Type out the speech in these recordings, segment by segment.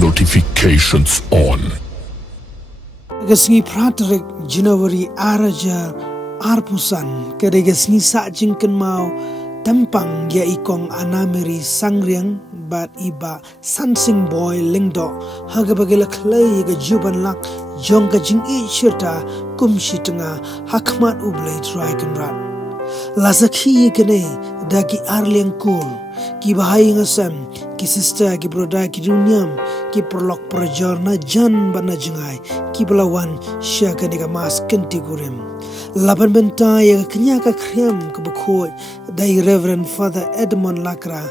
notifications on. Gasngi Pratrek January Araja Arpusan Kadegasngi Sa Jingkan Mau Tampang Ya Ikong Anamiri Sangriang Bat Iba Sansing Boy Lingdo Hagabagila Clay Gajuban Lak Jong Kajing Ichirta Kumshi Tengah Hakmat Ublay Traikan Rat Lazaki Kene Daki Arliang Kul Ki bahai ngasam ki sister ki broda ki dunyam ki perlok perjorna jan bana jengai ki belawan syaka ni mas kenti gurem laban benta ya kenya ka krem ke bekoi dai Reverend Father Edmond Lakra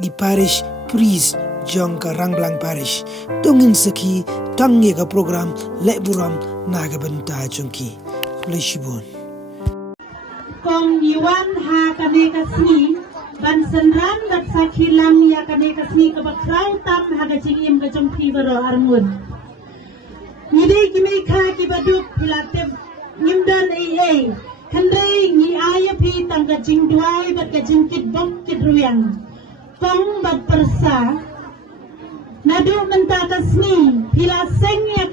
di parish priest jongka Ranglang parish dongin seki tang ya ka program leburam naga benta jongki leshibon kong Iwan ha kane kasni ban senran bat sakhilam ya kane kasni ka bakrau tam haga jingim ga jongpi baro armud nidei kimi kha ki baduk pilate nimdan ai khandai ni aya phi tang ga jing duai bat ga jingkit bom kit ruyang kong bat persa nadu menta kasni pila seng ya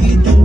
Kita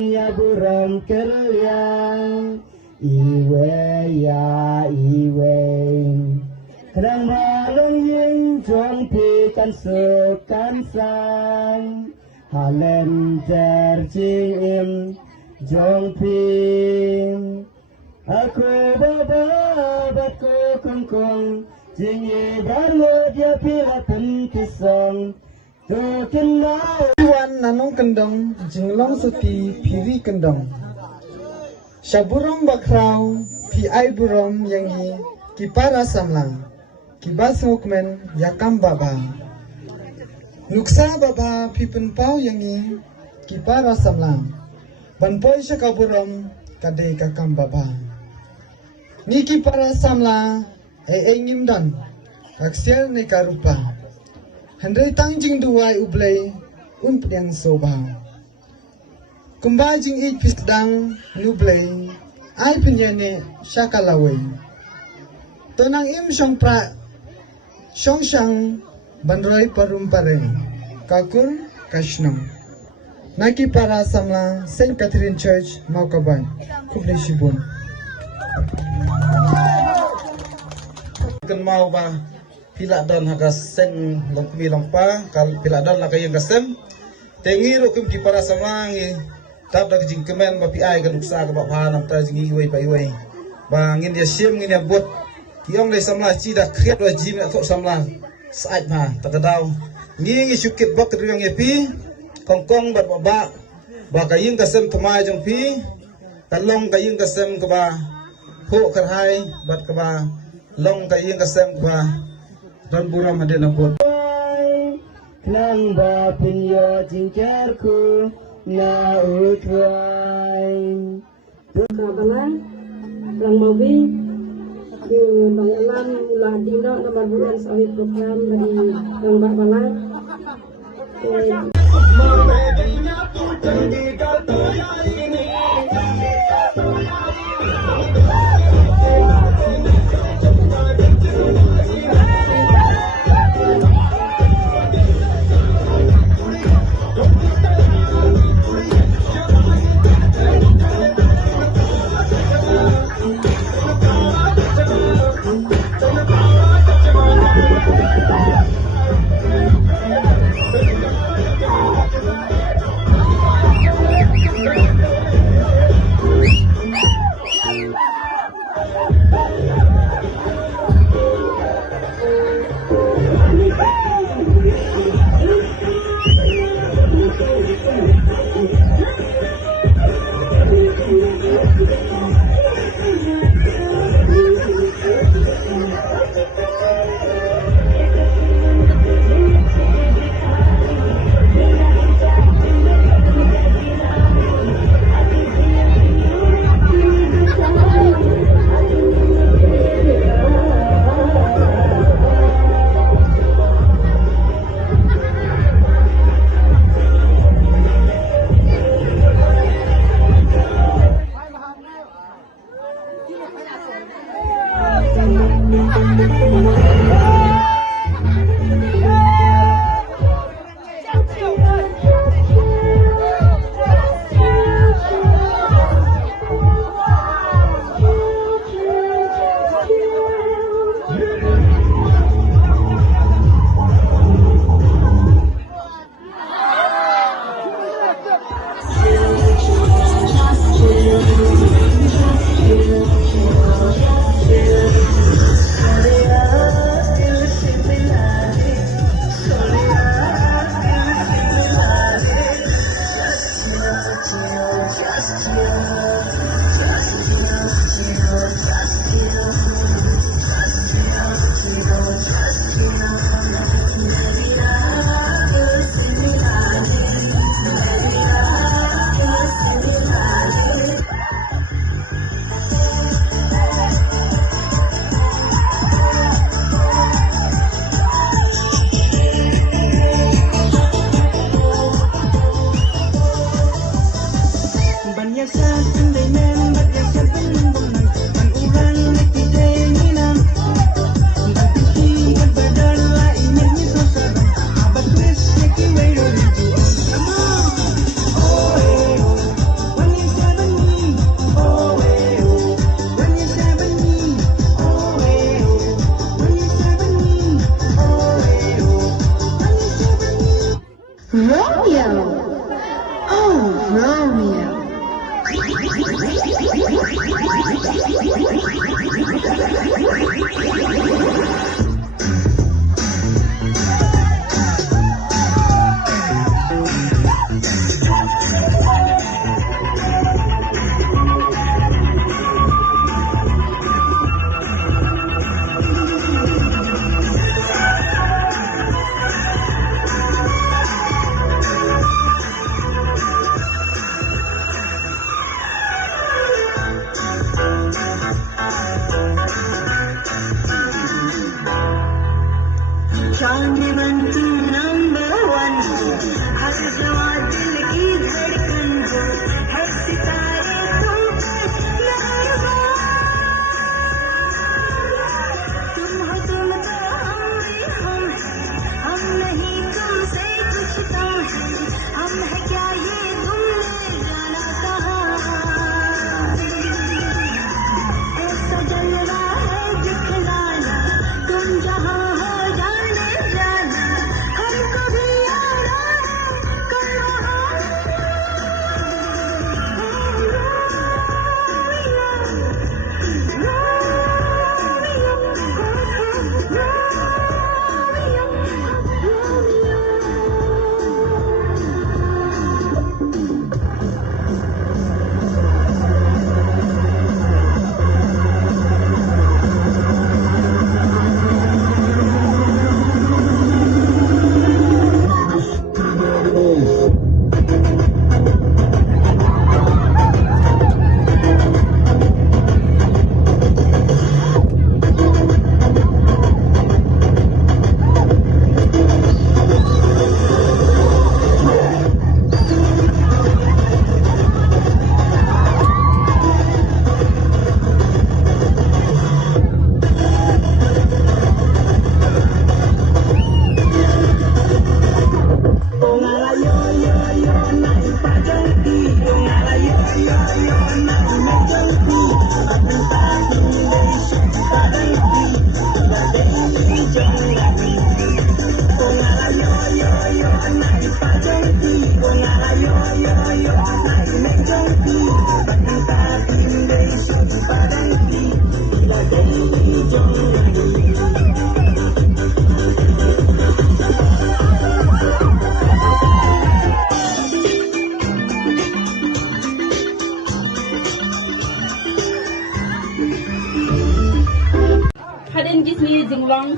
Ya burung kerliang iwe ya iwe kadang malam yin jong pi kan sukan sang halen terjing im jong pi aku baba batku kongkong jingi baru dia pila pentisong Iwan nanong kendong jinglong suti piri kendong Syaburong bakrau pi ai burom yangi kipara samlang kibas ngukmen yakam baba Nuksa baba pi penpau yangi kipara samlang banpoi syakaburom kade kakam baba Ni kipara samla ngimdan aksial ne karupa Handai tangjing duai ublay umpriang soba. Kumba jing it pisdang nublay ay pinyane syakalaway. Tonang im syong pra syong syang banroy parumpareng kakur kashnam. Naki para samla St. Catherine Church Maukabay. Kublay Shibun. Mau ba pila don hagas seng longkumi longpa kal pila don la kayeng gasem tengi rokum ki para samangi tap dak jing kemen ba pi ai kan uksa ka ba phanam ta jing iwei pa iwei ba ngin dia sim ngin dia bot kiong le samla chi da kriat wa jim atho samla saat ma takadaw ngi syukit bak riang epi kongkong bat ba kayeng gasem thmai jong pi talong kayeng gasem ka ba ho karhai bat ka ba long kayeng gasem ka ba dan buram ada napot. Nang ba pinyo jingkerku na utway. Kabalan, lang mawi, yung bangalan mula dino na mabulan sa awit program dari lang babalan.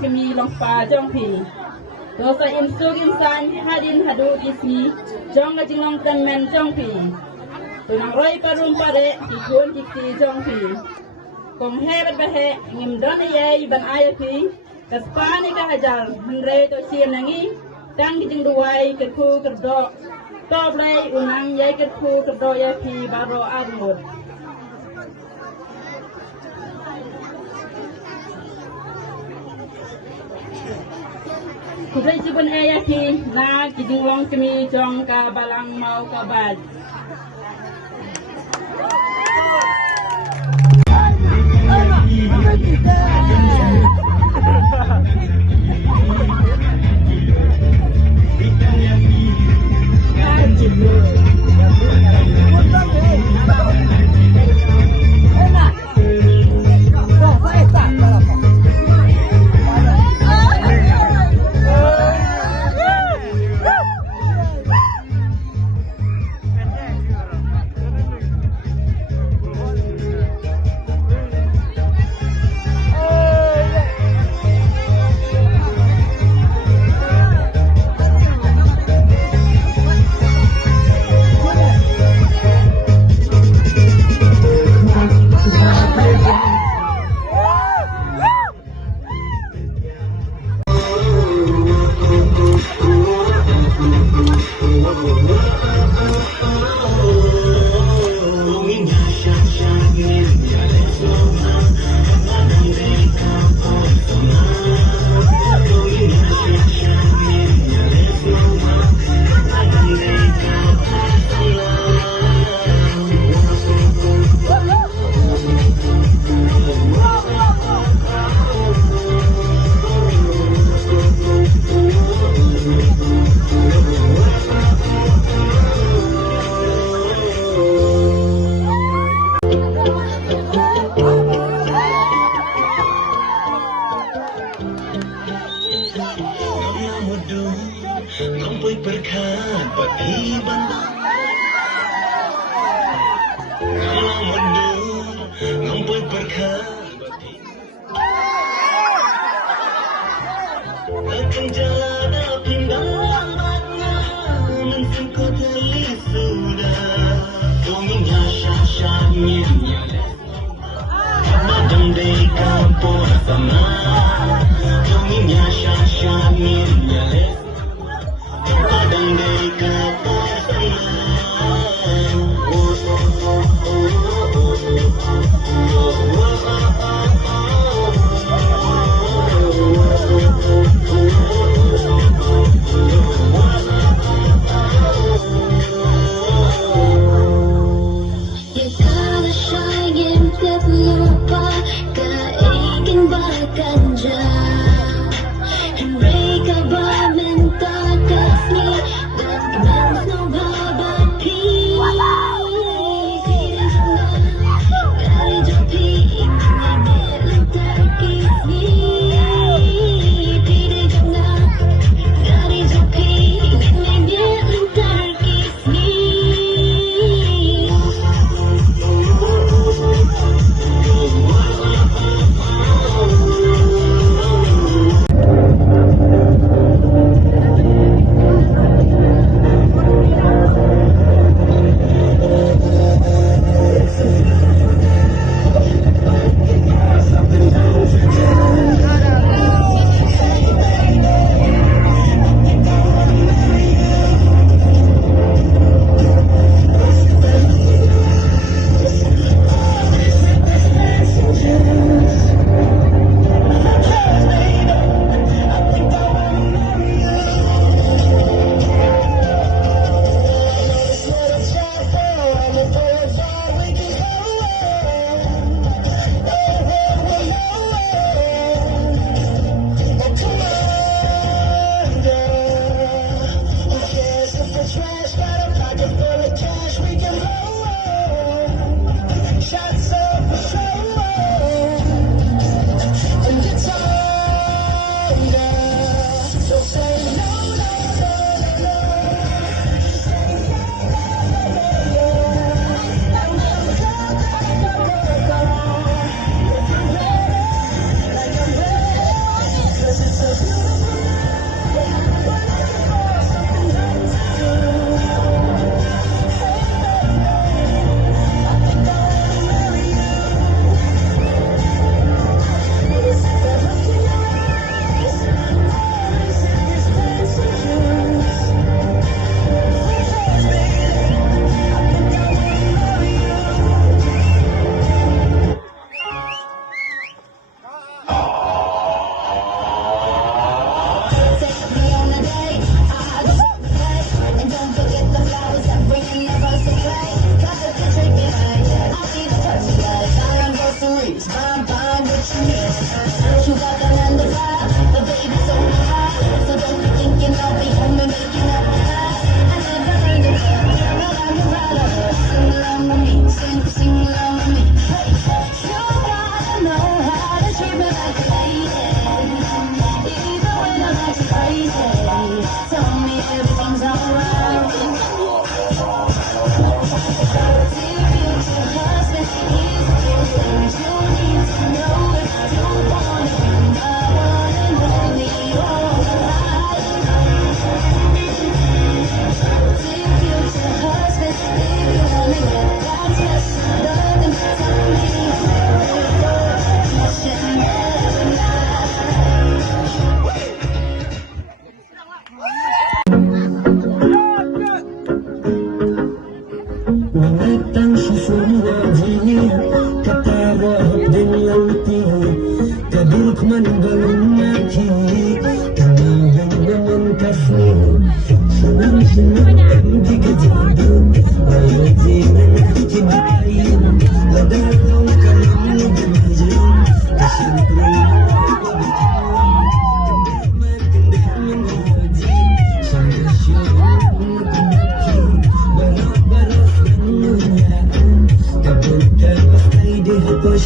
kami long pa jong pi dosa insug insan hadin hadu isi jong ga jinglong temen jong pi tunang roi parum pare tikun dikti jong pi kong hebat bahe ngim don ye ban ayapi kaspani ka hajar menre to siem nangi tang jing duai kerku kerdo top lay unang ye kerku kerdo ye pi baro armut Kudai cibun ayati na kijing long kami jong ka balang mau ka bad.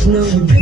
senang